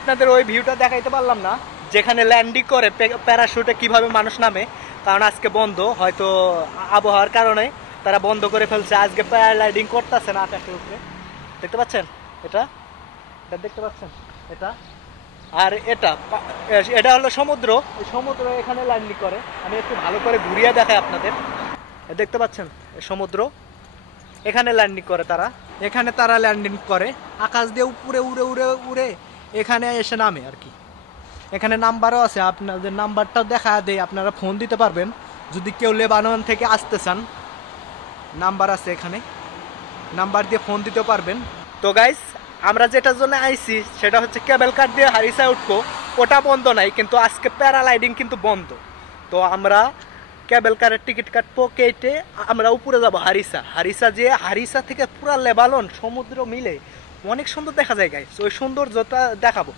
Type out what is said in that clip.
আপনাদের ওই ভিউটা দেখাইতে পারলাম না যেখানে ল্যান্ডিং করে প্যারাশুটে কিভাবে মানুষ নামে, কারণ আজকে বন্ধ, হয়তো আবহাওয়ার কারণে তারা বন্ধ করে ফেলছে। আজকে প্যারাগ্লাইডিং করতেছে না আকাশের উপরে, দেখতে পাচ্ছেন? এটা এটা দেখতে পাচ্ছেন? এটা আর এটা এটা হলো সমুদ্র। এই সমুদ্র এখানে ল্যান্ডিং করে। আমি একটু ভালো করে ঘুরিয়ে দেখাই আপনাদের। দেখতে পাচ্ছেন সমুদ্র, এখানে ল্যান্ডিং করে তারা। এখানে তারা ল্যান্ডিং করে, আকাশ দিয়ে উপরে উড়ে উড়ে উড়ে এখানে এসে নামে আর কি। এখানে নাম্বারও আছে, আপনাদের নাম্বারটাও দেখা দেয়, আপনারা ফোন দিতে পারবেন যদি কেউ লেবানন থেকে আসতে চান। নাম্বার আছে এখানে, নাম্বার দিয়ে ফোন দিতে পারবেন। তো গাইস, আমরা যেটার জন্য আইছি সেটা হচ্ছে কেবল কার দিয়ে হারিসা উঠবো। ওটা বন্ধ নাই, কিন্তু আজকে প্যারালাইডিং কিন্তু বন্ধ। তো আমরা কেবল কারের টিকিট কাটবো, কেটে আমরা উপরে যাব হারিসা। হারিসা যেয়ে হারিসা থেকে পুরা লেবানন সমুদ্র মিলে অনেক সুন্দর দেখা যায় গাইস। ওই সৌন্দর্যটা দেখাবো।